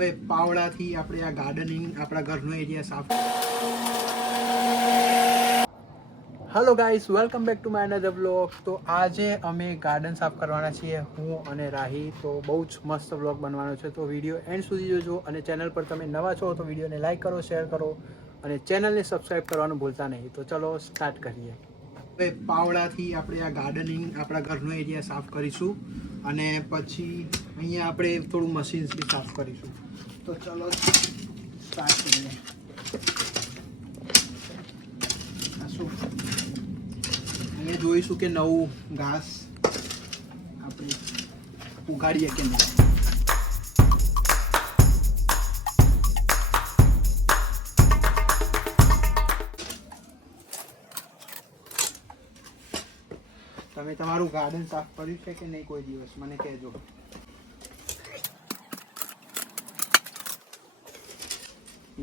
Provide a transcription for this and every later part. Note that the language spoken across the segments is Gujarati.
હવે પાવડાથી આપણે આ ગાર્ડનિંગ આપણા ઘરનો એરિયા સાફ. Hello guys, welcome back to my another vlog. તો આજે અમે ગાર્ડન સાફ કરવાના છીએ, હું અને રાહી. તો બહુ જ મસ્ત વ્લોગ બનવાનો છે, તો વિડીયો એન્ડ સુધી જોજો. અને ચેનલ પર તમે નવા છો તો વિડીયોને લાઈક કરો, શેર કરો અને ચેનલને સબસ્ક્રાઈબ કરવાનું ભૂલતા નહીં. તો ચલો સ્ટાર્ટ કરીએ. હવે પાવડાથી આપણે આ ગાર્ડનિંગ આપણા ઘરનો એરિયા સાફ કરીશું અને પછી અહીંયા આપણે થોડું મશીન્સથી સાફ કરીશું. તો ચલો સ્ટાર્ટ કરીએ. અહીંયા જોઈશું કે નવું ઘાસ આપણે ઉગાડીએ કે નહીં. તમે તમારું ગાર્ડન સાફ કર્યું છે કે નહીં કોઈ દિવસ મને કહેજો.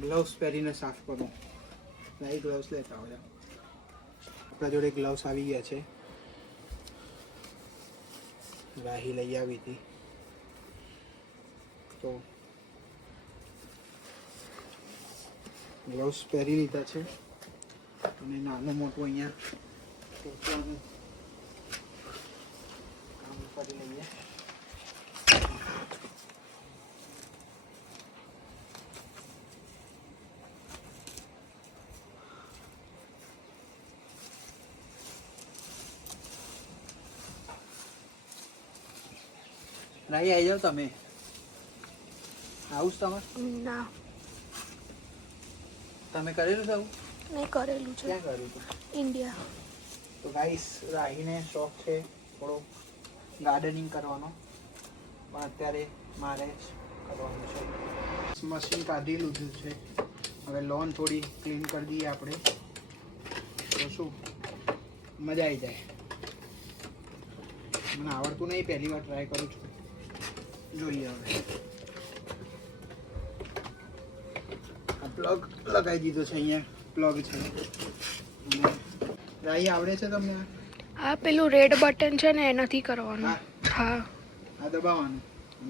ગ્લવ્સ પહેરીને સાફ કરો. નહીં ગ્લવ્સ લેતા હોય. આપણા જોડે ગ્લવ્સ આવી ગયા છે, રાહી લઈ આવી હતી. તો ગ્લવ્સ પહેરી લીધા છે અને નાનું મોટું અહીંયા પોતાનું કામ કરી લઈએ. રાહી આવી જાઓ તમે. આવું જ તમારે? ના, તમે કરેલું છે આવું? મેં કરેલું છે. ક્યાં કર્યું હતું? ઇન્ડિયા. તો ગાઈસ, રાહીને શોખ છે થોડો ગાર્ડનિંગ કરવાનો, પણ અત્યારે મારે જ કરવાનું છે. મશીન કાઢી લીધું છે, હવે લોન થોડી ક્લીન કરી દઈએ આપણે, તો શું મજા આવી જાય. મને આવડતું નહીં, પહેલી વાર ટ્રાય કરું છું. જોઈએ હવે. આ પ્લગ લગાવી દીધો છે, અહીંયા પ્લગ છે. રાહી આવડે છે તમને? આ પેલું રેડ બટન છે ને એનાથી કરવાનું. હા, આ દબાવવાનું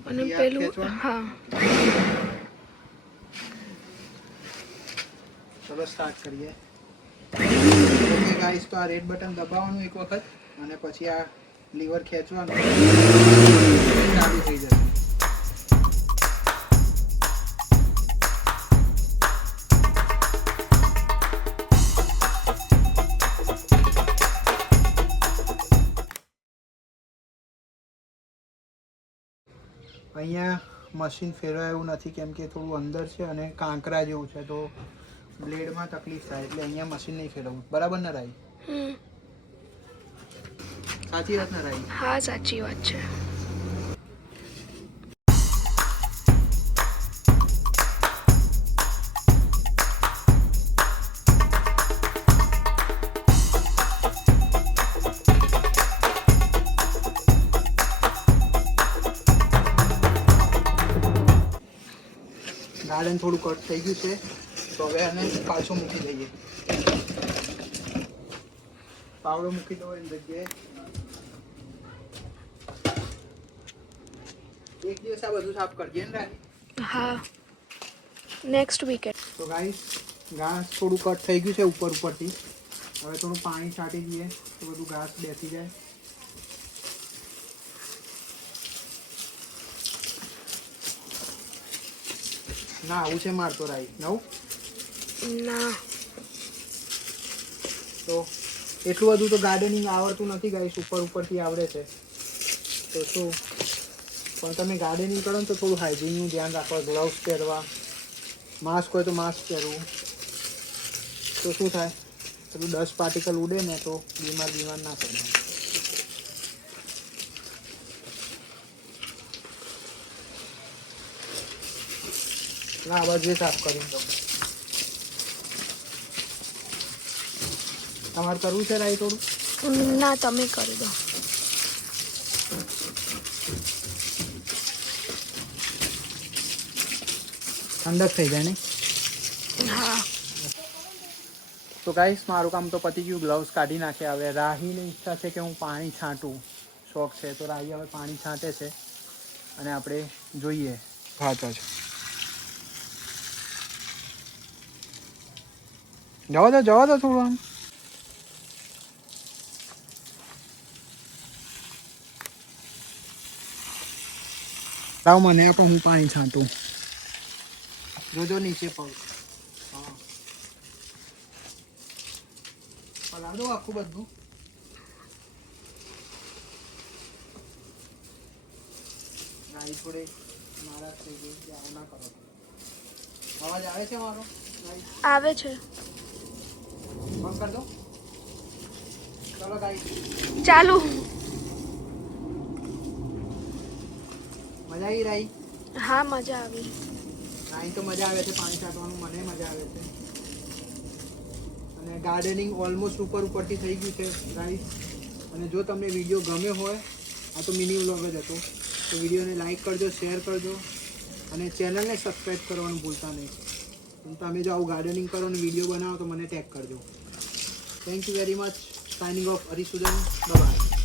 અને પેલું હા. ચલો સ્ટાર્ટ કરીએ. ઓકે ગાઈસ, તો આ રેડ બટન દબાવવાનું એક વખત અને પછી આ લીવર ખેંચવાનું, ચાલુ થઈ જશે. અહીંયા મશીન ફેરવાય એવું નથી, કેમ કે થોડું અંદર છે અને કાંકરા જેવું છે, તો બ્લેડમાં તકલીફ થાય, એટલે અહીંયા મશીન નહીં ફેરવવું. બરાબર ને રાઈ? સાચી વાત ને રાઈ? હા, સાચી વાત છે. ગાર્ડન થોડું કટ થઈ ગયું છે, તો હવે આને પાછું મૂકી દઈએ. પાવડો મૂકી દો એની જગ્યાએ. એક દિવસ આ બધું સાફ કરજે ને રાહી? હા, નેક્સ્ટ વીકેન્ડ. તો ગાઈસ, ઘાસ થોડું કટ થઈ ગયું છે ઉપરથી. હવે થોડું પાણી છાંટી દઈએ તો બધું ઘાસ બેસી જાય. ના, આવું છે મારતો રાહી નવું? ના, તો એટલું બધું તો ગાર્ડનિંગ આવડતું નથી ગાઈસ, ઉપરથી આવડે છે. તો શું, પણ તમે ગાર્ડનિંગ કરો ને તો થોડું હાઇજીનનું ધ્યાન રાખવા, ગ્લવ્સ પહેરવા, માસ્ક હોય તો માસ્ક પહેરવું. તો શું થાય, પેલું 10 પાર્ટિકલ ઉડે ને તો બીમાર ના પડે. ના, આ બાજુ સાફ કરી દો. તમારે કરવું છે રાઈ થોડું? ના, તમે કરી દો. ઠંડક થઈ જાય ને? હા. તો ગાઈસ, મારું કામ તો પતી ગયું. ગ્લવ્સ કાઢી નાખ્યા. હવે રાહીની ઈચ્છા છે કે હું પાણી છાંટું, શોખ છે, તો રાહી હવે પાણી છાંટે છે અને આપણે જોઈએ. ખાતા છે. જવા દો થોડું આમ. લાવ મને પણ હું પાણી છાંટું. જોજો નીચે પગ. હા પલાળ દો આખું બધું. ગાડી થોડે નારાજ થઈ ગઈ કે આવું ના કરો. અવાજ આવે છે મારો? આવે છે. બંધ કર દો. ચલો ગાઈ. ચાલુ. મજા આવી રહી? હા મજા આવી. અહીં તો મજા આવે છે પાણી છાંટવાનું, મને મજા આવે છે. અને ગાર્ડનિંગ ઓલમોસ્ટ ઉપરથી થઈ ગયું છે ગાઈસ. અને જો તમને વિડીયો ગમ્યો હોય, આ તો મિની વ્લોગ જ હતો, તો વિડીયોને લાઈક કરજો, શેર કરજો અને ચેનલને સબસ્ક્રાઈબ કરવાનું ભૂલતા નહીં. તમે જો આવું ગાર્ડનિંગ કરો અને વિડીયો બનાવો તો મને ટેગ કરજો. Thank you very much. Signing off Harisudan. By.